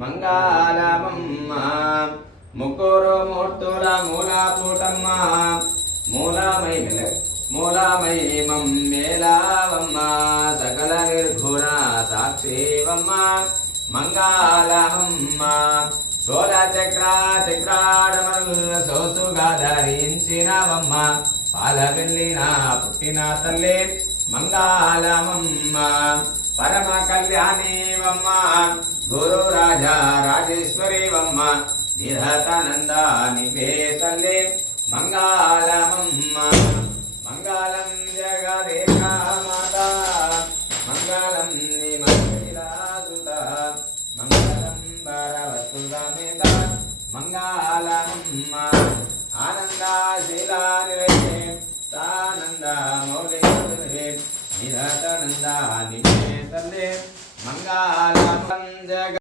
మంగళమమ్మ ముగ్గురు మూర్తుల మూలపుటమ్మ మూలమయం మేలావమ్మ సకల నిర్గుణ సాక్షివమ్మ మంగళమమ్మ శోల చక్రాడమల్ సోసుగా ధరించినవమ్మ పాల వెళ్ళిన పుట్టిన తల్లి మంగళమమ్మ పరమ కళ్యాణివమ్మ గురు రాజా రాజేశ్వరివమ్మ నిరతానంద నివే తల్లి మంగళమమ్మ మంగళం జగదేక మాత మంగళం నిమహిళాసుత మంగళం భరవతు సమేత మంగళమమ్మ ఆనందశీలానివే సానంద మౌలికవివే నిరతానంద నివే తల్లి మంగళం జగ